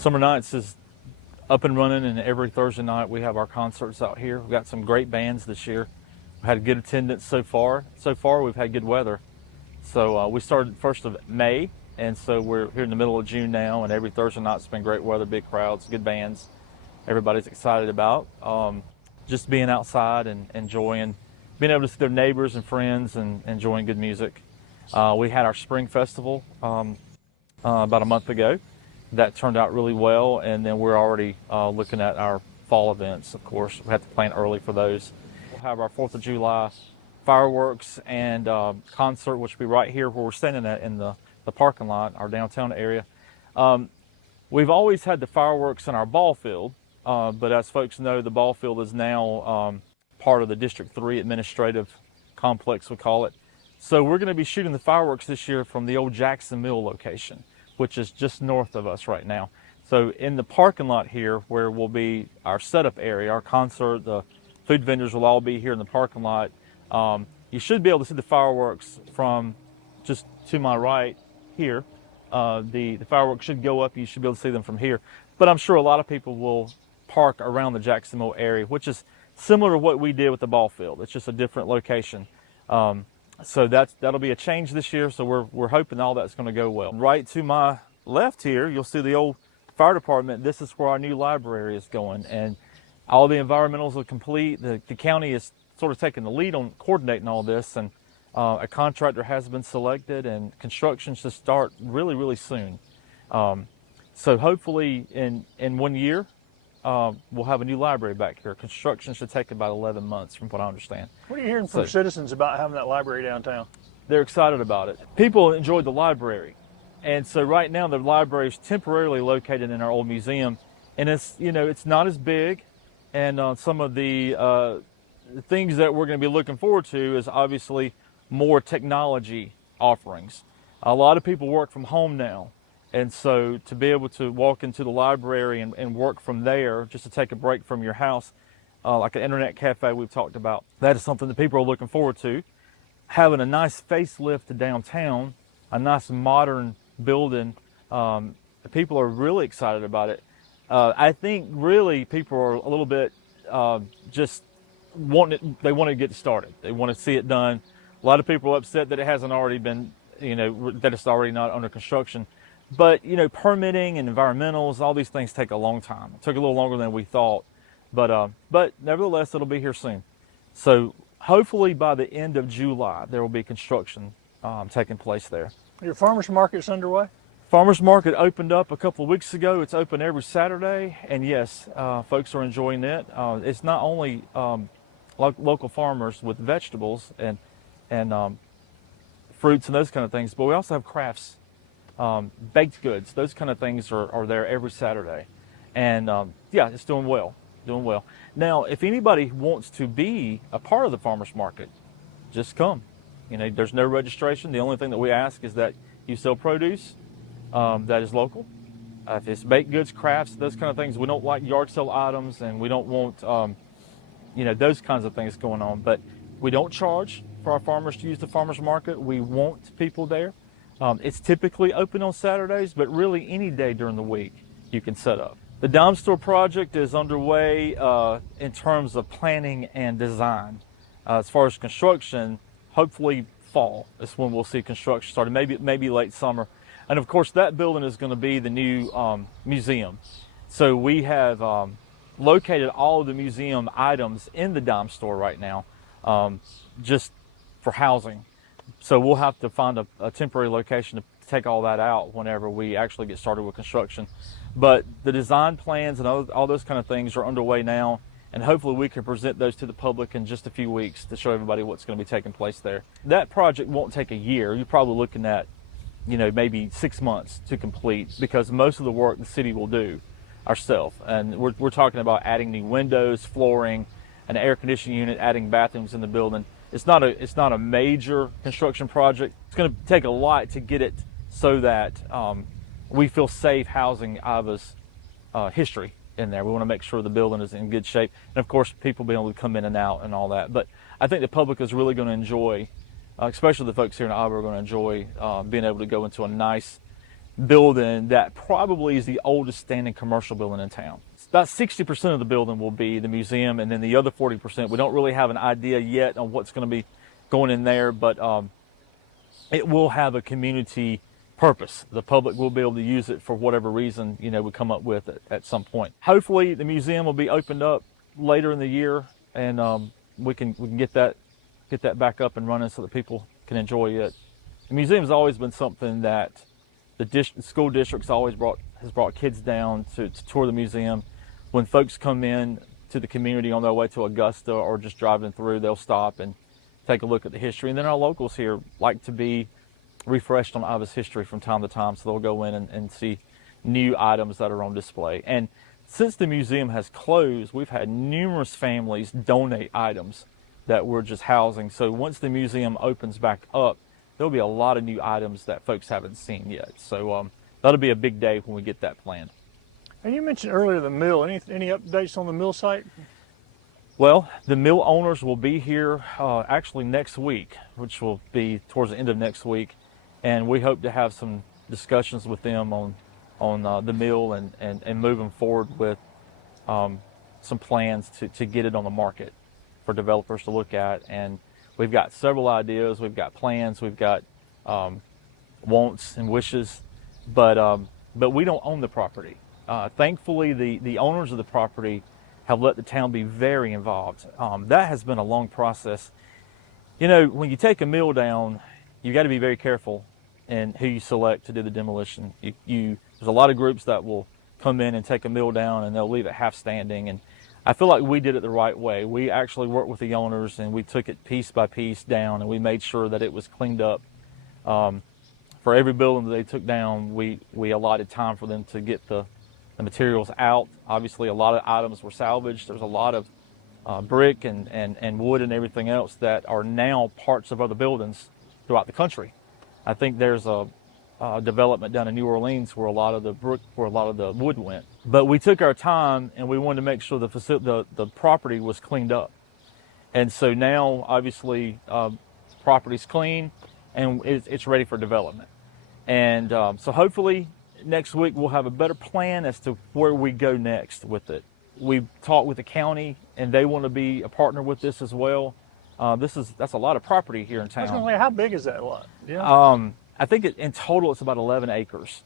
Summer Nights is up and running, and every Thursday night we have our concerts out here. We've got some great bands this year. We've had good attendance so far. So far, we've had good weather. So we started 1st of May, and so we're here in the middle of June now, and every Thursday night's been great weather, big crowds, good bands. Everybody's excited about just being outside and enjoying, being able to see their neighbors and friends and enjoying good music. We had our spring festival about a month ago. That turned out really well, and then we're already looking at our fall events. Of course, we have to plan early for those. We'll have our 4th of July fireworks and concert, which will be right here where we're standing at in the parking lot, our downtown area. We've always had the fireworks in our ball field, but as folks know, the ball field is now part of the District 3 administrative complex, we call it. So we're going to be shooting the fireworks this year from the old Jackson Mill location, which is just north of us right now. So in the parking lot here, where will be our setup area, our concert, the food vendors will all be here in the parking lot. You should be able to see the fireworks from just to my right here. The fireworks should go up. You should be able to see them from here. But I'm sure a lot of people will park around the Jackson Mill area, which is similar to what we did with the ball field. It's just a different location. So that'll be a change this year, so we're hoping all that's going to go well. Right to my left here, you'll see the old fire department. This is where our new library is going, and all the environmentals are complete. The county is sort of taking the lead on coordinating all this, and a contractor has been selected, and construction should start really, really soon. So hopefully in 1 year, we'll have a new library back here. Construction should take about 11 months from what I understand. What are you hearing from citizens about having that library downtown? They're excited about it. People enjoyed the library. And so right now the library is temporarily located in our old museum. And it's not as big. And some of the things that we're going to be looking forward to is obviously more technology offerings. A lot of people work from home now. And so to be able to walk into the library and work from there, just to take a break from your house, like an internet cafe we've talked about, that is something that people are looking forward to. Having a nice facelift to downtown, a nice modern building, people are really excited about it. I think really people are a little bit just they want to get started. They want to see it done. A lot of people are upset that it hasn't already been, that it's already not under construction. But, permitting and environmentals, all these things take a long time. It took a little longer than we thought, but nevertheless, it'll be here soon. So hopefully by the end of July, there will be construction taking place there. Your farmers market's underway? Farmers market opened up a couple of weeks ago. It's open every Saturday, and yes, folks are enjoying it. It's not only local farmers with vegetables and fruits and those kind of things, but we also have crafts. Baked goods, those kind of things are there every Saturday. And it's doing well. Now, if anybody wants to be a part of the farmers market, just come. There's no registration. The only thing that we ask is that you sell produce that is local. If it's baked goods, crafts, those kind of things, we don't like yard sale items, and we don't want those kinds of things going on. But we don't charge for our farmers to use the farmers market. We want people there. It's typically open on Saturdays, but really any day during the week you can set up. The Dime Store project is underway in terms of planning and design. As far as construction, hopefully fall is when we'll see construction started, maybe late summer. And of course that building is going to be the new museum. So we have located all of the museum items in the Dime Store right now, just for housing. So we'll have to find a temporary location to take all that out whenever we actually get started with construction. But the design plans and all those kind of things are underway now, and hopefully we can present those to the public in just a few weeks to show everybody what's going to be taking place there. That project won't take a year. You're probably looking at, maybe 6 months to complete, because most of the work the city will do ourselves. And we're talking about adding new windows, flooring, an air conditioning unit, adding bathrooms in the building. It's not a major construction project. It's going to take a lot to get it so that we feel safe housing Iva's history in there. We want to make sure the building is in good shape, and of course people being able to come in and out and all that. But I think the public is really going to enjoy, especially the folks here in Iva are going to enjoy being able to go into a nice building that probably is the oldest standing commercial building in town. About 60% of the building will be the museum, and then the other 40%, we don't really have an idea yet on what's going to be going in there, but it will have a community purpose. The public will be able to use it for whatever reason, you know, we come up with it at some point. Hopefully the museum will be opened up later in the year, and we can get that back up and running so that people can enjoy it. The museum's always been something that the school district's always has brought kids down to tour the museum. When folks come in to the community on their way to Augusta or just driving through, they'll stop and take a look at the history. And then our locals here like to be refreshed on Iva's history from time to time, so they'll go in and see new items that are on display. And since the museum has closed, we've had numerous families donate items that we're just housing. So once the museum opens back up, there'll be a lot of new items that folks haven't seen yet. So that'll be a big day when we get that planned. And you mentioned earlier the mill. Any updates on the mill site? Well, the mill owners will be here actually next week, which will be towards the end of next week. And we hope to have some discussions with them on the mill and moving forward with some plans to get it on the market for developers to look at. And we've got several ideas, we've got plans, we've got wants and wishes, but we don't own the property. Thankfully, the owners of the property have let the town be very involved. That has been a long process. You know, when you take a mill down, you got to be very careful in who you select to do the demolition. There's a lot of groups that will come in and take a mill down and they'll leave it half standing. And I feel like we did it the right way. We actually worked with the owners and we took it piece by piece down, and we made sure that it was cleaned up. For every building that they took down, we allotted time for them to get the materials out. Obviously, a lot of items were salvaged. There's a lot of brick and wood and everything else that are now parts of other buildings throughout the country. I think there's a development down in New Orleans where a lot of the wood went. But we took our time and we wanted to make sure the property was cleaned up. And so now, obviously, property's clean and it's ready for development. And so hopefully next week we'll have a better plan as to where we go next with it. We've talked with the county and they want to be a partner with this as well. That's a lot of property here in town. I was going to say, how big is that lot? Yeah. I think in total it's about 11 acres.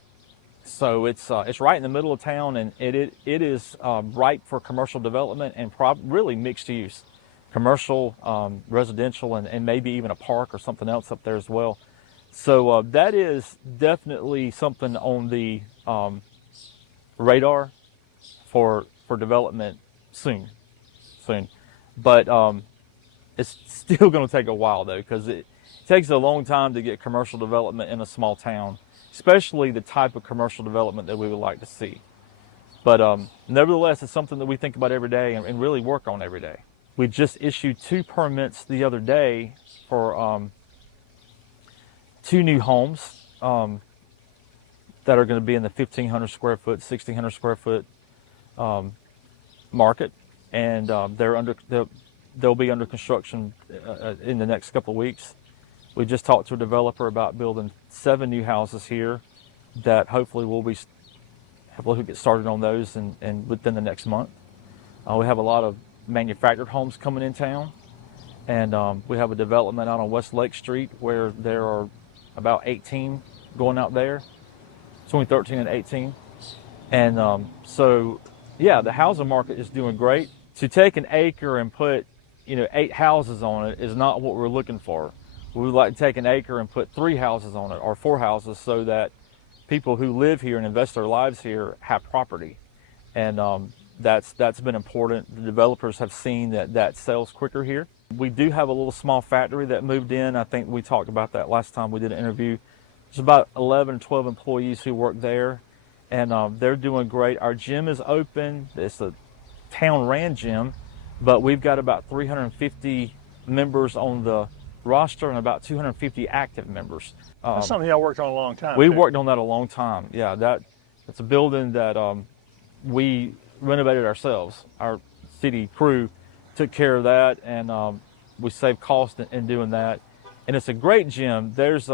So it's right in the middle of town, and it is ripe for commercial development and really mixed use, commercial, residential, and maybe even a park or something else up there as well. So that is definitely something on the radar for development soon. But it's still going to take a while though, because it takes a long time to get commercial development in a small town, especially the type of commercial development that we would like to see. But nevertheless, it's something that we think about every day and really work on every day. We just issued 2 permits the other day for 2 new homes that are going to be in the 1,500 square foot, 1,600 square foot market, and they'll be under construction in the next couple of weeks. We just talked to a developer about building 7 new houses here that hopefully we'll get started on those and within the next month. We have a lot of manufactured homes coming in town, and we have a development out on West Lake Street where there are about 18 going out there, between 13 and 18. And so, yeah, the housing market is doing great. To take an acre and put 8 houses on it is not what we're looking for. We would like to take an acre and put 3 houses on it, or 4 houses, so that people who live here and invest their lives here have property. And that's been important. The developers have seen that sells quicker here. We do have a little small factory that moved in. I think we talked about that last time we did an interview. There's about 11, 12 employees who work there, and they're doing great. Our gym is open. It's a town-ran gym, but we've got about 350 members on the roster and about 250 active members. That's something y'all worked on a long time. We worked on that a long time. Yeah, that's a building that we renovated ourselves. Our city crew took care of that, and we saved cost in doing that. And it's a great gym. There's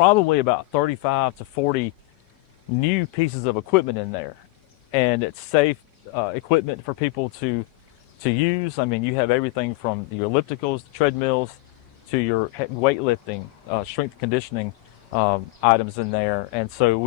probably about 35 to 40 new pieces of equipment in there, and it's safe equipment for people to use. I mean, you have everything from your ellipticals, treadmills, to your weightlifting, strength conditioning items in there. And so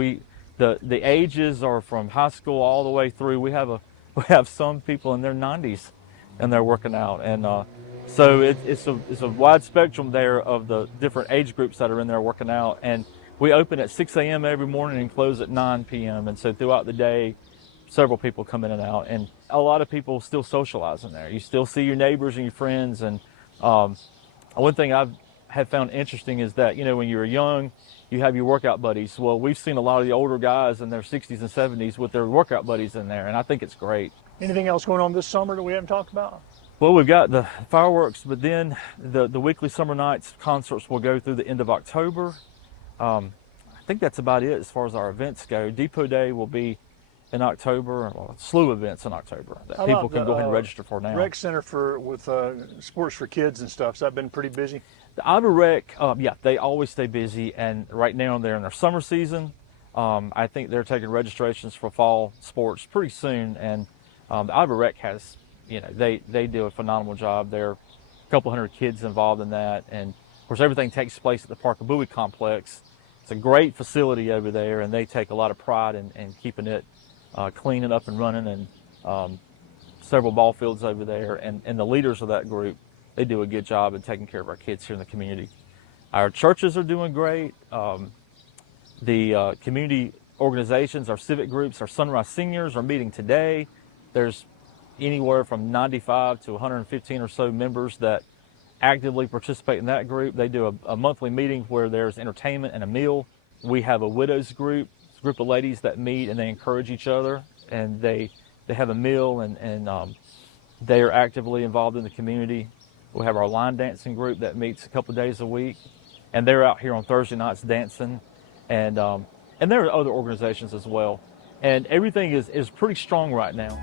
the ages are from high school all the way through. We have some people in their 90s and they're working out, and so it's a wide spectrum there of the different age groups that are in there working out. And we open at 6 a.m. every morning and close at 9 p.m. And so throughout the day, several people come in and out, and a lot of people still socialize in there. You still see your neighbors and your friends. And one thing have found interesting is that, you know, when you're young, you have your workout buddies. Well, we've seen a lot of the older guys in their 60s and 70s with their workout buddies in there, and I think it's great. Anything else going on this summer that we haven't talked about? Well, we've got the fireworks, but then the weekly summer nights concerts will go through the end of October. I think that's about it as far as our events go. Depot Day will be in October, a slew of events in October that people can go ahead and register for now. Rec Center with sports for kids and stuff, has that been pretty busy? The Ivor Rec, yeah, they always stay busy, and right now they're in their summer season. I think they're taking registrations for fall sports pretty soon, and the Ivor Rec has, you know, they do a phenomenal job. There are a couple hundred kids involved in that, and of course everything takes place at the Parker-Bowie complex. It's a great facility over there, and they take a lot of pride in keeping it clean and up and running, and several ball fields over there, and the leaders of that group, they do a good job of taking care of our kids here in the community. Our churches are doing great. The community organizations, our civic groups, our Sunrise Seniors are meeting today. There's anywhere from 95 to 115 or so members that actively participate in that group. They do a monthly meeting where there's entertainment and a meal. We have a widows group, a group of ladies that meet and they encourage each other, and they have a meal, and they are actively involved in the community. We have our line dancing group that meets a couple of days a week, and they're out here on Thursday nights dancing, and there are other organizations as well. And everything is pretty strong right now.